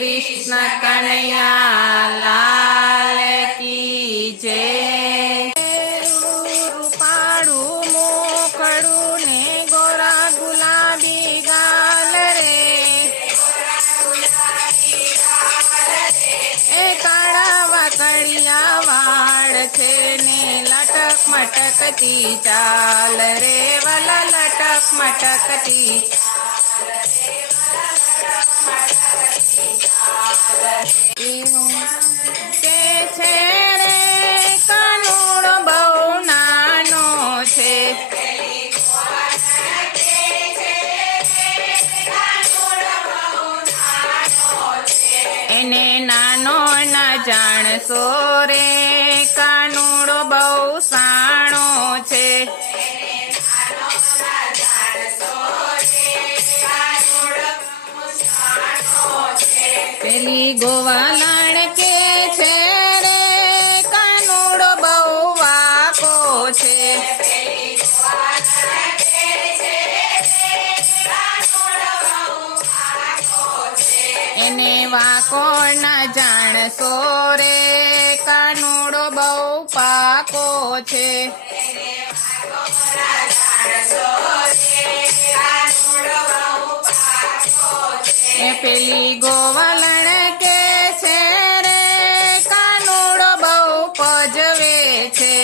કૃષ્ણ કનૈયા લાલ કી જય. રૂપાળું મોખડું ને ગોરા ગુલાબી ગાલ રે, એ કાળા વાકડિયા વાળ છે ને લટક મટકતી ચાલ રે, વાલા લટક મટકતી કે છે રે કાનુડો બહુ નાનો છે, એને નાનો ના જાણશો રે, કાનુડો બહુ સાણો છે. પેલી ગોવાલણ કે છે રે કાનુડો બહુ વાકો છે, એને વાકો ના જાણશો રે, કાનુડો બહુ પાકો છે. એ પેલી ગોવાલણ કે છે રે કાનુડો બહુ પજવે છે,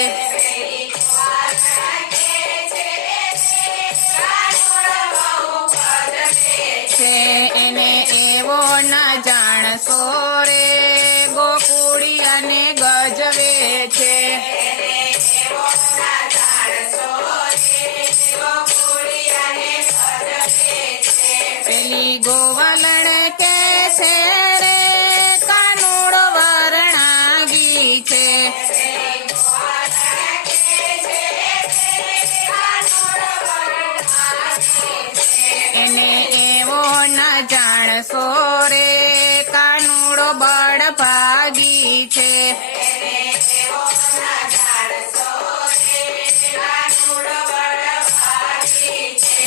એને એવો ના જાણશો રે, ગોકુળિયાને ગજવે છે. પેલી ગોવાલણ કે છે રે કાનુડો વરણાગી છે, એને એવો ના જાણશો રે, કાનુડો બળભાગી છે.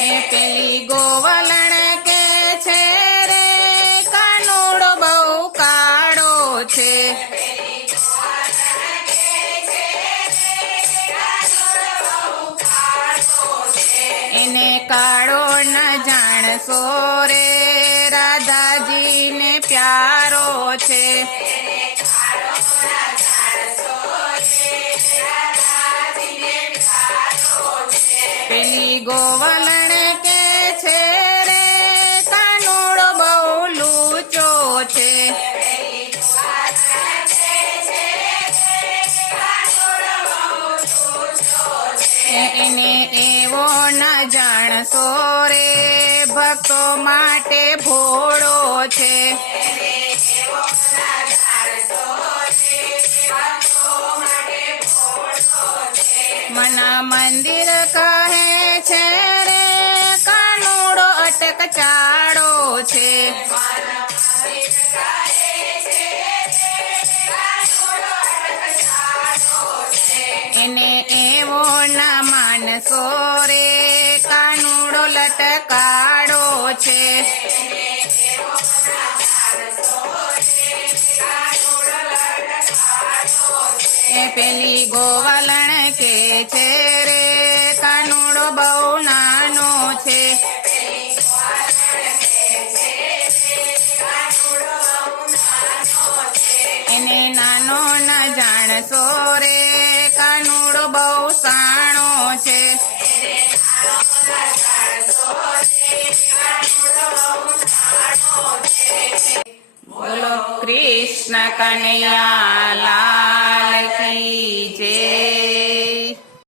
એ પેલી ગોવાલણ કે છે રે કાનુડો બહુ કાળો છે, એને કાળો ના જાણશો રે, રાધાજીને પ્યારો છે. પેલી ગોવાલણ કે છે રે કાનુડો બહુ લૂચો છે, એને એવો ના જાણશો રે, ભક્તો માટે ભોળો છે. મના મંદિર કહે છે રે કાનુડો અટક ચાડો છે, એને એવો ના માનશો રે, કાનુડો લટકાડો છે. એ પેલી ગોવાલણ કે છે રે કાનુડો બહુ નાનો છે, એને નાનો ના જાણશો રે, કાનુડો બહુ સાણો છે. બોલો કૃષ્ણ કનૈયા લાલ કી